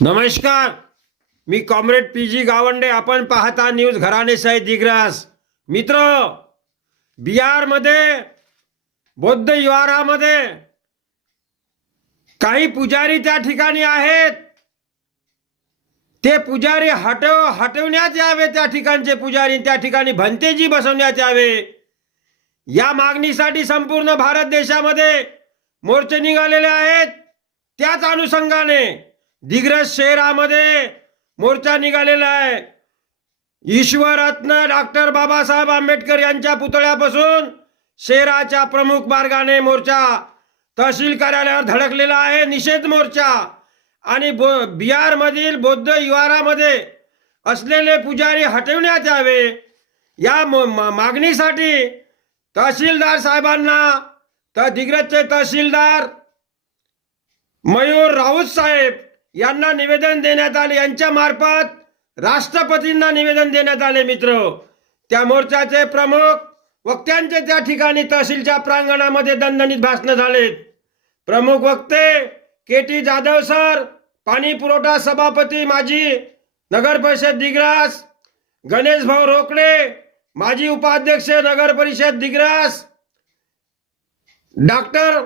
नमस्कार. मी comrade P G Gawande. आपण पाहता न्यूज घराणे सहित दिग्रास. मित्र बिहारमध्ये बौद्ध विहारामध्ये काही पुजारी त्या ठिकाणी आहेत. ते पुजारी हटव हटवण्यात यावे त्या ठिकाणचे पुजारी त्या ठिकाणी भंतेजी बसवण्यात यावे. या मागणीसाठी संपूर्ण भारत देशामध्ये मोर्चे निघालेले आहेत. त्याच अनुषंगाने दिग्रज शहरामध्ये मोर्चा निघालेला आहे. ईश्वरत्न डॉक्टर बाबासाहेब आंबेडकर यांच्या पुतळ्यापासून शहराच्या प्रमुख मार्गाने मोर्चा तहसील कार्यालयावर धडकलेला आहे. निषेध मोर्चा आणि बो बिहारमधील बौद्ध युवारामध्ये असलेले पुजारी हटवण्यात यावे. या म- मागणीसाठी तहसीलदार साहेबांना तर दिग्रजचे तहसीलदार मयूर राऊत साहेब यांना निवेदन देण्यात आले. यांच्या मार्फत राष्ट्रपतींना निवेदन देण्यात आले मित्र. त्या मोर्चाचे प्रमुख वक्त्यांचे त्या ठिकाणी तहसीलच्या प्रांगणामध्ये दणदणीत भाषण झालेत. प्रमुख वक्ते के टी जाधव सर पाणी पुरवठा सभापती माजी नगर परिषद दिग्रास गणेश भाऊ रोकडे माजी उपाध्यक्ष नगर परिषद Digras doctor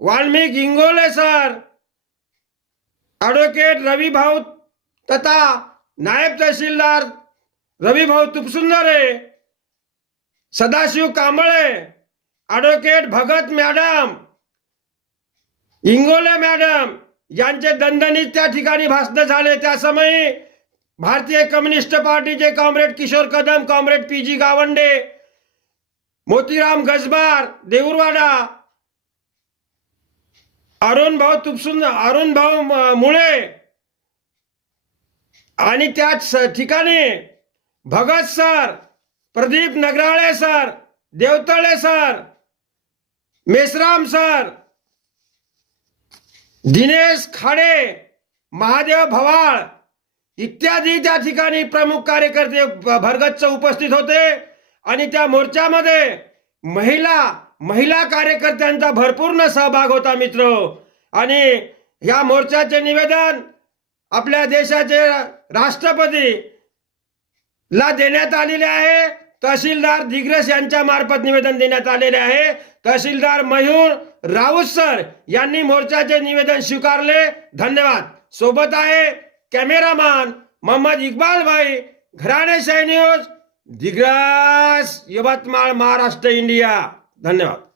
Valmik Ingole sir advocate Ravi bhau तथा नायब तहसीलदार Ravi bhau Tupsundare Sadashiv Kamble advocate Bhagat madam Ingole madam यांचे दणदणीत त्या ठिकाणी भाषण झाले. त्या समयी भारतीय कम्युनिस्ट पार्टीचे comrade Kishor Kadam comrade P G Gavande Motiram Gajbar Deurwada Arun bhau Tupsun Arun bhau म- मुळे. आणि त्याच ठिकाणी Bhagat sir Pradeep Nagrale sir Devtale sir Mesram sir Dinesh Khade Mahadev Bhawal इत्यादी त्या ठिकाणी प्रमुख कार्यकर्ते भरगच्च उपस्थित होते. आणि त्या मोर्चामध्ये महिला महिला कार्यकर्त्यांचा भरपूर्ण सहभाग होता मित्र. आणि या मोर्चाचे निवेदन आपल्या देशाचे राष्ट्रपती ला देण्यात आलेले आहे. तहसीलदार दिग्रस यांच्या मार्फत निवेदन देण्यात आलेले आहे. तहसीलदार मयूर राऊत सर यांनी मोर्चाचे निवेदन स्वीकारले. धन्यवाद. सोबत आहे कॅमेरामॅन मोहम्मद इकबाल भाई घराणे शाही न्यूज दिग्रस यवतमाळ महाराष्ट्र इंडिया. धन्यवाद